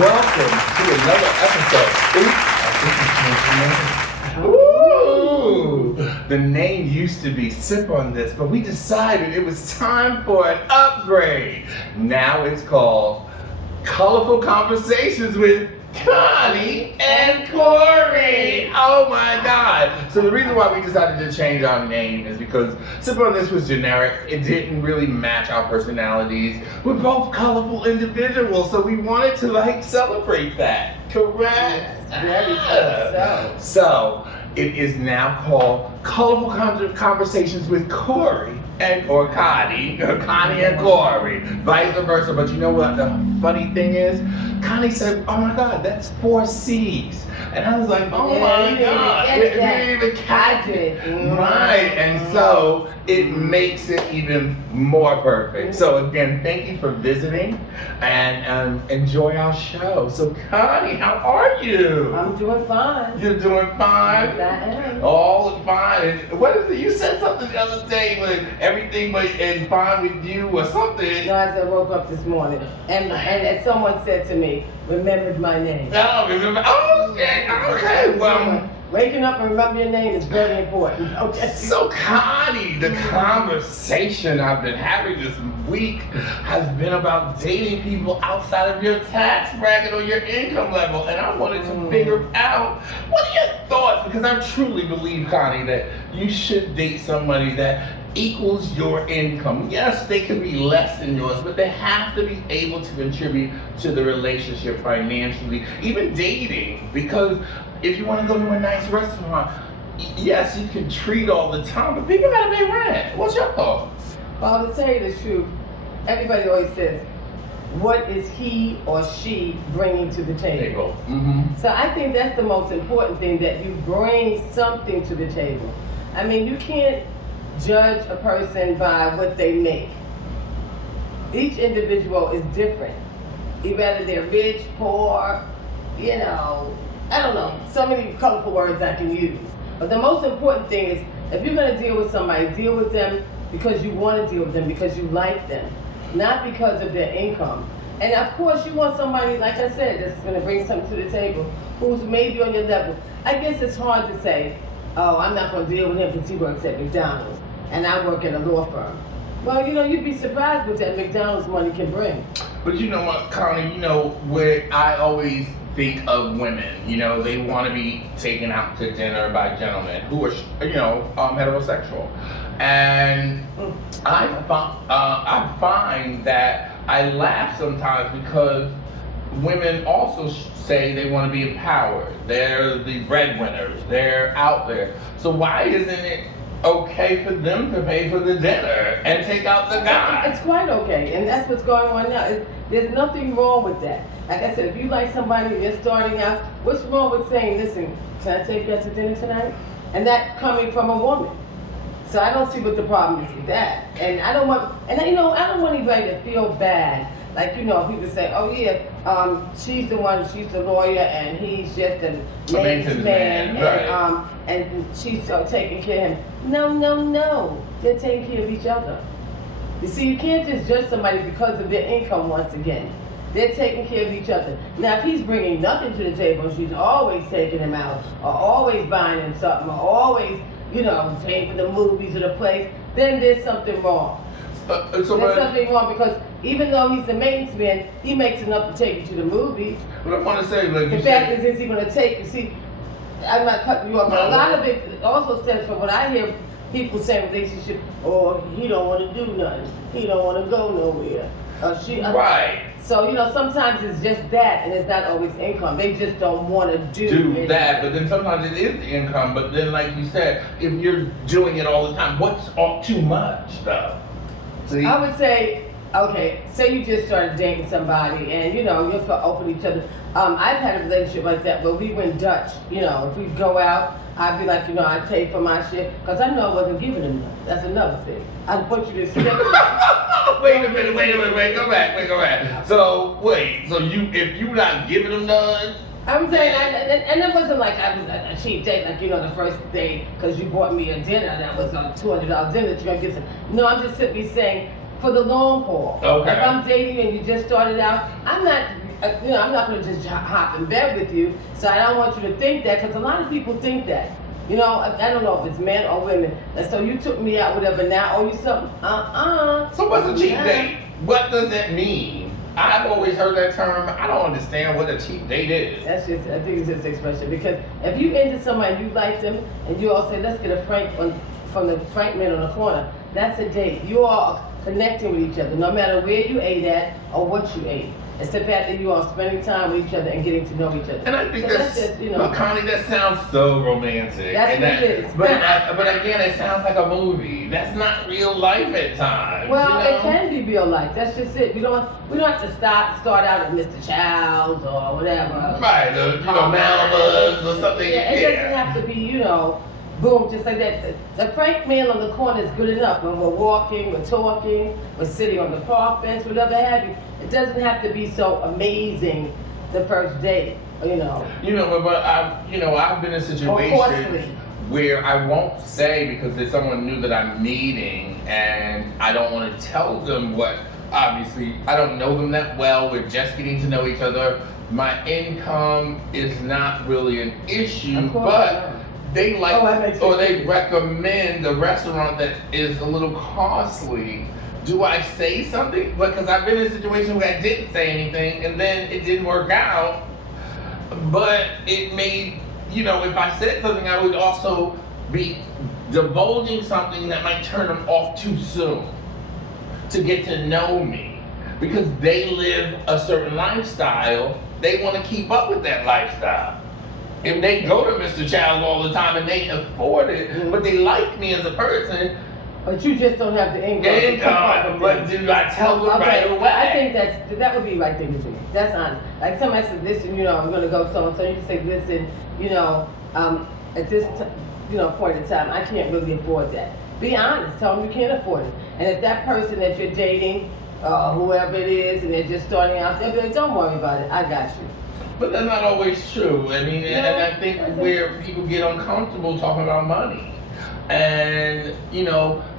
Welcome to another episode. Ooh, the name used to be Sip on This, but we decided it was time for an upgrade. Now it's called Colorful Conversations with Connie and Corey. Oh my God. So the reason why we decided to change our name is because Sip on This was generic. It didn't really match our personalities. We're both colorful individuals, so we wanted to celebrate that. Correct? Very so. So it is now called Colorful Conversations with Corey or Connie and Corey, vice versa. But you know what the funny thing is? Connie said, "Oh my God, that's 4 C's," and I was like, "Oh my God, we didn't even catch it." Right, and so it makes it even more perfect. So again, thank you for visiting, and enjoy our show. So Connie, how are you? I'm doing fine. You're doing fine? Yes, I am. All fine. And what is it? You said something the other day when everything was fine with you or something. No, as I woke up this morning, and as someone said to me, remembered my name. Oh, remember? Oh, shit. Okay, well. Waking up and remember your name is very important. Okay. So, Connie, the conversation I've been having this week has been about dating people outside of your tax bracket or your income level. And I wanted to figure out, what are your thoughts? Because I truly believe, Connie, that you should date somebody that equals your income. Yes, they can be less than yours, but they have to be able to contribute to the relationship financially, even dating. Because if you want to go to a nice restaurant, yes, you can treat all the time, but people gotta pay rent. What's your thoughts? Well, to tell you the truth, everybody always says, what is he or she bringing to the table? So I think that's the most important thing, that you bring something to the table. I mean, you can't judge a person by what they make. Each individual is different. Whether they're rich, poor, I don't know, so many colorful words I can use. But the most important thing is, if you're gonna deal with somebody, deal with them because you wanna deal with them, because you like them, not because of their income. And of course you want somebody, like I said, that's gonna bring something to the table, who's maybe on your level. I guess it's hard to say, oh, I'm not gonna deal with him because he works at McDonald's and I work at a law firm. Well, you'd be surprised what that McDonald's money can bring. But you know what, Connie, where I always think of women, they want to be taken out to dinner by gentlemen who are, heterosexual. And I find that I laugh sometimes because women also say they want to be empowered. They're the breadwinners. They're out there. So why isn't it okay for them to pay for the dinner and take out the guy? It's quite okay, and that's what's going on now. There's nothing wrong with that. Like I said, if you like somebody and you're starting out, what's wrong with saying, listen, can I take you out to dinner tonight? And that coming from a woman. So I don't see what the problem is with that. And I don't want anybody to feel bad. Like, people say, oh yeah, she's the lawyer and he's just a man's man, right. And she's taking care of him. No, they're taking care of each other. You see, you can't just judge somebody because of their income once again. They're taking care of each other. Now, if he's bringing nothing to the table and she's always taking him out, or always buying him something, or always, paying for the movies or the place, then there's something wrong. There's something wrong, because even though he's the maintenance man, he makes enough to take you to the movies. But I want to say, the fact is he going to take you? See, I'm not cutting you off, but a lot of it also stems from what I hear people say in relationship. Oh, he don't want to do nothing. He don't want to go nowhere. Right. So sometimes it's just that, and it's not always income. They just don't want to do that. But then sometimes it is income. But then, like you said, if you're doing it all the time, what's all too much, though? See? I would say, okay, say you just started dating somebody and, you'll feel open to each other. I've had a relationship like that where we went Dutch. If we go out, I'd be like, I'd pay for my shit because I know I wasn't giving him nothing. That's another thing. I want you to stick with Wait a minute, go back. So, if you not giving him none, I'm saying, and it wasn't like I was a cheap date, like, the first day, because you bought me a dinner that was a $200 dinner that you're going to get some. No, I'm just simply saying, for the long haul. Okay. If I'm dating you and you just started out, I'm not I'm not going to just hop in bed with you. So I don't want you to think that, because a lot of people think that. You know, I don't know if it's men or women. And so you took me out, whatever, now owe you something? So what's a cheap date? What does it mean? I've always heard that term. I don't understand what a cheap date is. That's just, I think it's just expression. Because if you into somebody, you like them, and you all say, let's get a Frank from the Frank man on the corner, that's a date. You all are connecting with each other, no matter where you ate at or what you ate. It's the fact that you are spending time with each other and getting to know each other. And I think so that's just, but Connie, that sounds so romantic. That's what it is. But again, it sounds like a movie. That's not real life at times. Well, you know? it can be real life. That's just it. We don't have to start out as Mr. Childs or whatever. Right, Malibus or something. Yeah, it doesn't have to be, boom, just like that. The Frank man on the corner is good enough. When we're walking, we're talking, we're sitting on the park bench, whatever have you. It doesn't have to be so amazing the first date, but I've been in situations where I won't say, because there's someone new that I'm meeting and I don't want to tell them what, obviously, I don't know them that well. We're just getting to know each other. My income is not really an issue, but they they recommend a restaurant that is a little costly. Do I say something? Because I've been in a situation where I didn't say anything and then it didn't work out. But it made, if I said something, I would also be divulging something that might turn them off too soon to get to know me. Because they live a certain lifestyle, they want to keep up with that lifestyle. If they go to Mr. Childs all the time and they afford it, but they like me as a person. But you just don't have the income. But do I tell them right away? I think that would be the right thing to do. That's honest. Like somebody says, listen, I'm going to go so and so. You can say, listen, at this point in time, I can't really afford that. Be honest. Tell them you can't afford it. And if that person that you're dating, whoever it is, and they're just starting out, they'll be like, don't worry about it. I got you. But that's not always true. I mean, and I think where people get uncomfortable talking about money. And,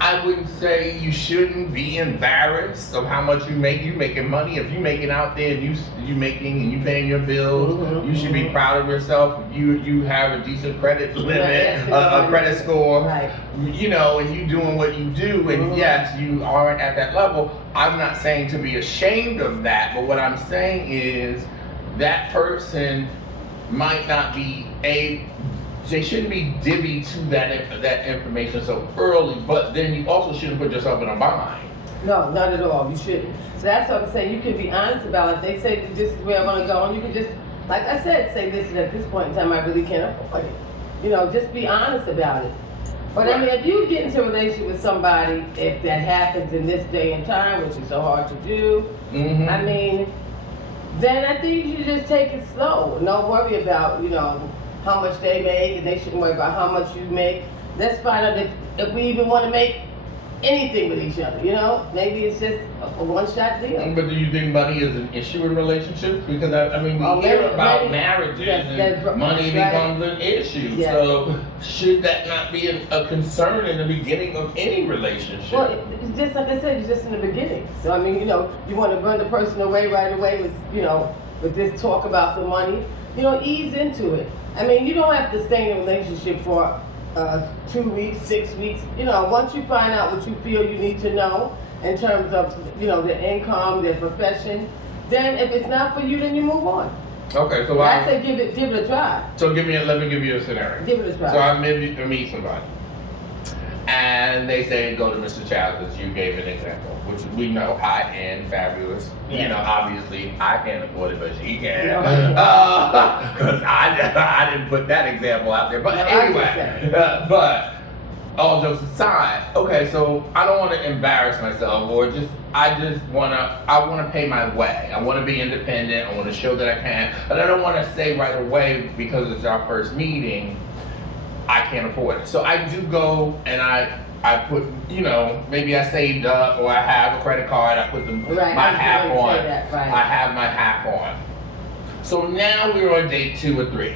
I wouldn't say you shouldn't be embarrassed of how much you make. You're making money. If you're making out there and you making and you paying your bills, you should be proud of yourself. You have a decent credit limit, a credit score, and you doing what you do. And yes, you aren't at that level. I'm not saying to be ashamed of that, but what I'm saying is that person might not be they shouldn't be divvy to that information so early, but then you also shouldn't put yourself in a bind. No, not at all. You shouldn't. So that's what I'm saying. You can be honest about it. They say this is where I want to go, and you can just, like I said, say, listen, at this point in time, I really can't afford it. Just be honest about it. But I mean, if you get into a relationship with somebody, if that happens in this day and time, which is so hard to do, I mean, then I think you should just take it slow. Don't worry about, how much they make, and they shouldn't worry about how much you make. Let's find out if we even want to make anything with each other, Maybe it's just a one-shot deal. But do you think money is an issue in relationships? Because we hear about marriages and money becomes an issue. Yes. So should that not be a concern in the beginning of any relationship? Well, it's just like I said, it's just in the beginning. So I mean, you want to run the person away right away with this talk about the money. Ease into it. I mean, you don't have to stay in a relationship for 2 weeks, 6 weeks. Once you find out what you feel you need to know in terms of, their income, their profession, then if it's not for you, then you move on. Okay, so I say give it a try. So let me give you a scenario. Give it a try. So I meet somebody, and they say go to Mr. Childs, as you gave an example, which we know high-end, fabulous. Yeah. Obviously I can't afford it, but she can. Because I didn't put that example out there. But anyway, but all jokes aside, okay, so I don't want to embarrass myself, or I want to pay my way. I want to be independent. I want to show that I can, but I don't want to say right away, because it's our first meeting, I can't afford it. So I do go and I put, maybe I saved up, or I have a credit card, I put my half on. I have my half on. So now we're on day 2 or 3.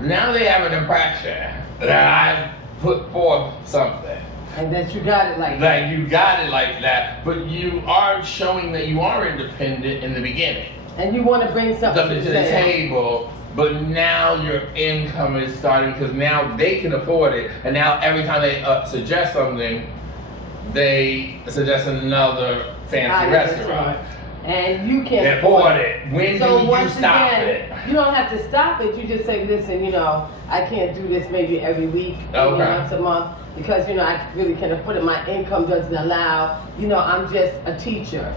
Now they have an impression that I put forth something. And that you got it like that. You got it like that, but you are showing that you are independent in the beginning. And you want to bring something to the table, but now your income is starting because now they can afford it, and now every time they suggest something, they suggest another fancy restaurant. And you can't afford it. When so do you stop it? You don't have to stop it. You just say, listen, I can't do this maybe every week, maybe once a month, because I really can't afford it. My income doesn't allow. I'm just a teacher.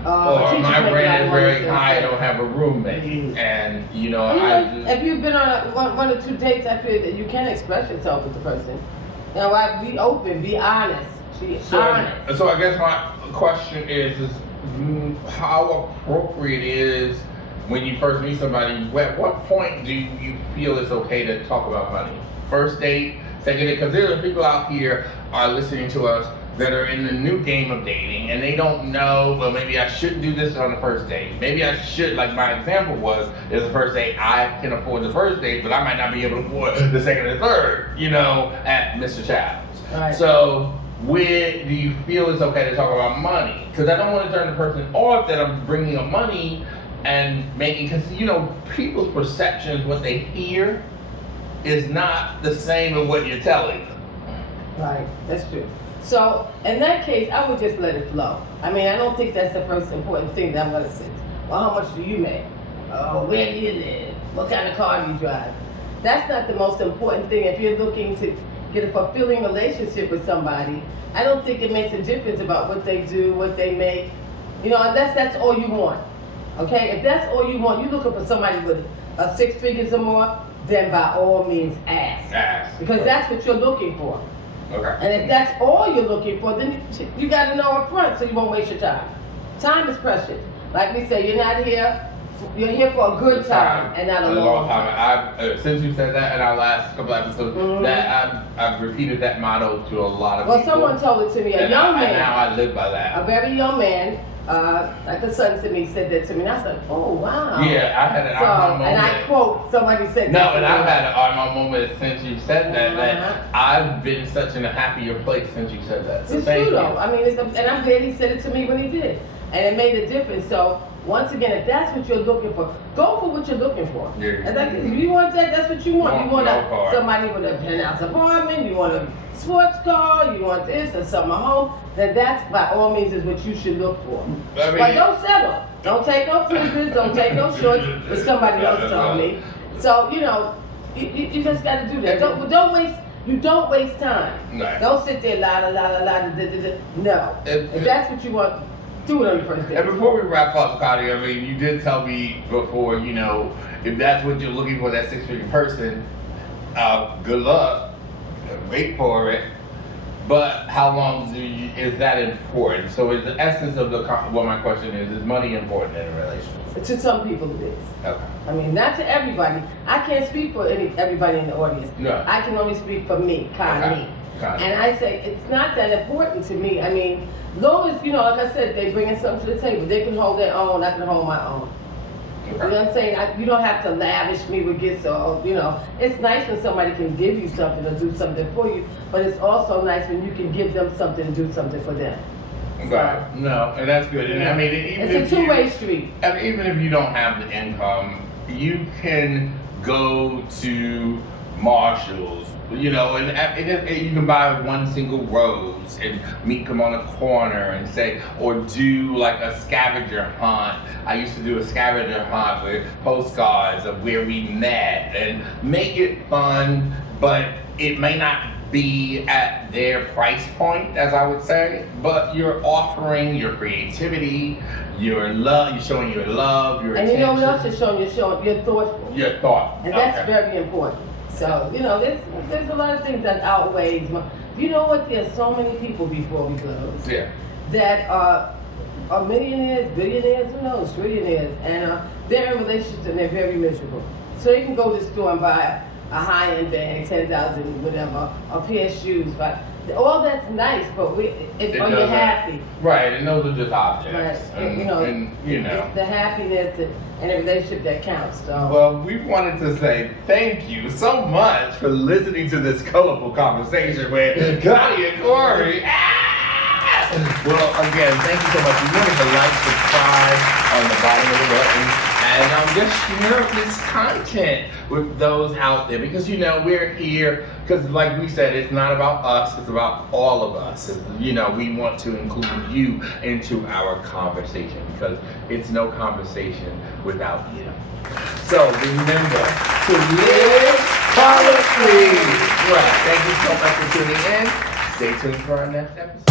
Or my rent is very high. I don't have a roommate, and if you've been on one or two dates, I feel that you can express yourself with the person. Be open, be honest. Honest. So I guess my question is how appropriate is when you first meet somebody? At what point do you feel it's okay to talk about money? First date, second date? Because there are people out here are listening to us that are in the new game of dating, and they don't know, well, maybe I shouldn't do this on the first date. Maybe I should, like my example is the first date, I can afford the first date, but I might not be able to afford the second and third, at Mr. Child's. Right. So, where do you feel it's okay to talk about money? Because I don't want to turn the person off that I'm bringing up money and making, because, people's perceptions, what they hear, is not the same as what you're telling them. Right, that's true. So, in that case, I would just let it flow. I don't think that's the first important thing that I'm going to say. Well, how much do you make? Oh, where do you live? What kind of car do you drive? That's not the most important thing. If you're looking to get a fulfilling relationship with somebody, I don't think it makes a difference about what they do, what they make. Unless that's all you want. Okay? If that's all you want, you're looking for somebody with 6 figures or more, then by all means ask. Because that's what you're looking for. Okay. And if that's all you're looking for, then you got to know up front so you won't waste your time. Time is precious. Like we say, you're here for a good time and not a long time. Since you said that in our last couple episodes, that I've repeated that motto to a lot of people. Well, someone told it to me, a young man. And now I live by that. A very young man, like a son to me, said that to me, and I said, oh, wow. Yeah, I had an aha moment. And I quote, somebody said no, that to and me. I've had an aha moment since you said that, that I've been such in a happier place since you said that. So it's true, though. And I'm glad he said it to me when he did. And it made a difference. So, once again, if that's what you're looking for, go for what you're looking for. Yeah. And if you want that, that's what you want. You want somebody with a penthouse apartment, you want a sports car, you want this or something at home, then that's by all means is what you should look for. But don't settle. Don't take no prisoners, don't take no shorts, as somebody else told me. So, you just got to do that. Don't waste time. Right. Don't sit there la. No. If that's what you want, do it on the first day. And before we wrap up, Connie, you did tell me before, if that's what you're looking for, that 6-figure person, good luck, wait for it. But how long is that important? So is the essence of what my question is money important in a relationship? To some people it is. Okay. Not to everybody. I can't speak for everybody in the audience. No. I can only speak for me, Connie. Okay. And I say it's not that important to me. Long as, like I said, they bringing something to the table. They can hold their own, I can hold my own. Okay. You know what I'm saying? You don't have to lavish me with gifts or, it's nice when somebody can give you something or do something for you, but it's also nice when you can give them something and do something for them. Right. So, no, and that's good. And even it's a two-way street. And even if you don't have the income, you can go to Marshall's, and you can buy one single rose and meet them on a corner and say, or do like a scavenger hunt. I used to do a scavenger hunt with postcards of where we met and make it fun, but it may not be at their price point, as I would say, but you're offering your creativity, your love, you're showing your love, your attention. And you know what else you're showing? You're thoughtful. Your thought. And that's very important. So, there's a lot of things that outweighs you know what, there's so many people before we close. Yeah. That are millionaires, billionaires, who knows, trillionaires, and they're in relationships and they're very miserable. So you can go to the store and buy a high-end bag, 10,000, whatever, a pair of shoes, but all that's nice. But are you happy? Right, and those are just objects. Right, And, it's the happiness and the relationship that counts. So. Well, we wanted to say thank you so much for listening to this colorful conversation with Connie and Corey. Well, again, thank you so much. Remember to like, subscribe on the bottom of the button, and just share this content with those out there, because we're here because, like we said, it's not about us, it's about all of us. We want to include you into our conversation, because it's no conversation without you. So remember to live color-free. Right. Thank you so much for tuning in. Stay tuned for our next episode.